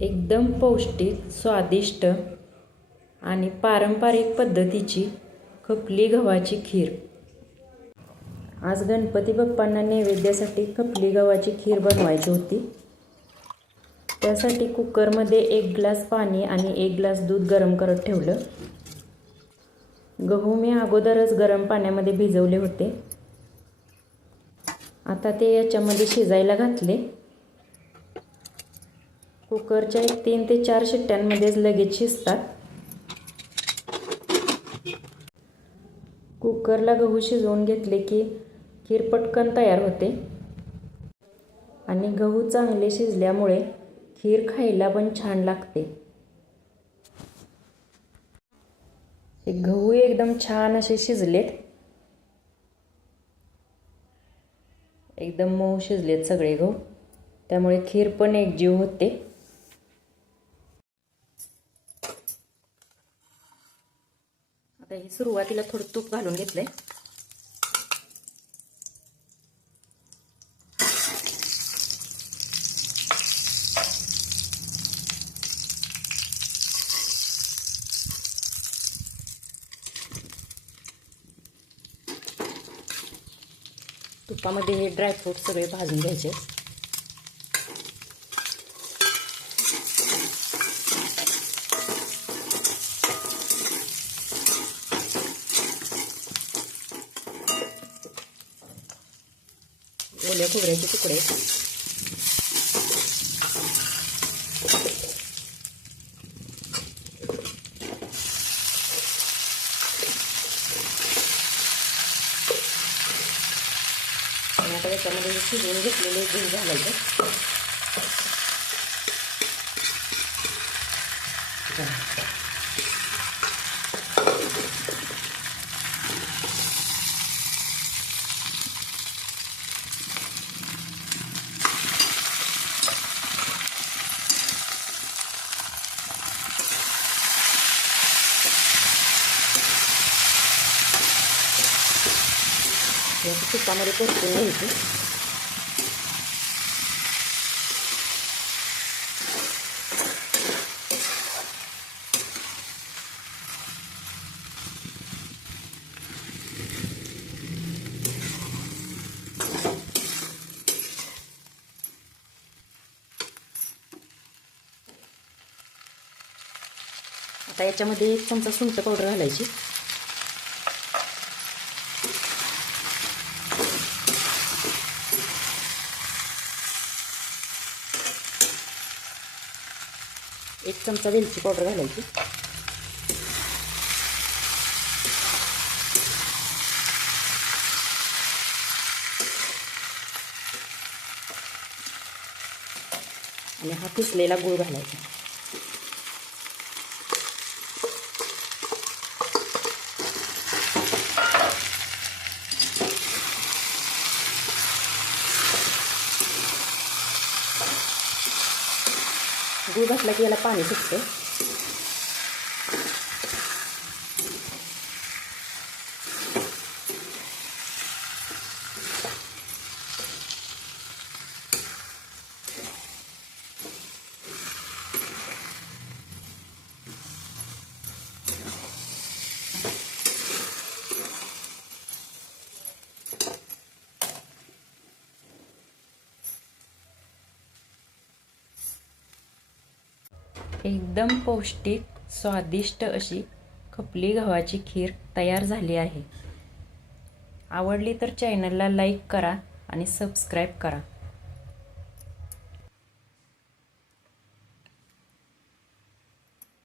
एकदम पौष्टिक स्वादिष्ट आणि पारंपरिक पद्धतीची खपली गव्हाची खीर. आज गणपती बाप्पांना नैवेद्यासाठी खपली गव्हाची खीर बनवायची होती. त्यासाठी कुकरमध्ये एक ग्लास पाणी आणि एक ग्लास दूध गरम करत ठेवलं. गहू मी अगोदरच गरम पाण्यामध्ये भिजवले होते. आता ते याच्यामध्ये शिजायला घातले. कुकरच्या एक तीन ते चार शिट्ट्यांमध्येच लगेच शिजतात. कुकरला गहू शिजवून घेतले की खीर पटकन तयार होते. आणि गहू चांगले शिजल्यामुळे खीर खायला पण छान लागते. हे गहू एकदम छान असे शिजलेत. एकदम मऊ शिजलेत सगळे गहू. त्यामुळे खीर पण एकजीव होते. आता हे सुरुवातीला थोडं तूप घालून घेतलंय. तुपामध्ये हे ड्रायफ्रूट सगळे भाजून घ्यायचे. ओल्या खोबऱ्याचे तुकडे आणि आता याच्यामध्ये शिजवून घेतलेले दूध घालायचं तुपामध्ये परतून घ्यायची. आता याच्यामध्ये एक चमचा सुंठ पावडर घालायची. एक चमचा वेलची पावडर घालायची. आणि हा किसलेला गूळ घालायचा. गूळ घातला की याला पाणी सुटतं. एकदम पौष्टिक स्वादिष्ट अशी खपली गव्हाची खीर तयार झाली आहे. आवडली तर चॅनलला लाईक करा आणि सबस्क्राईब करा.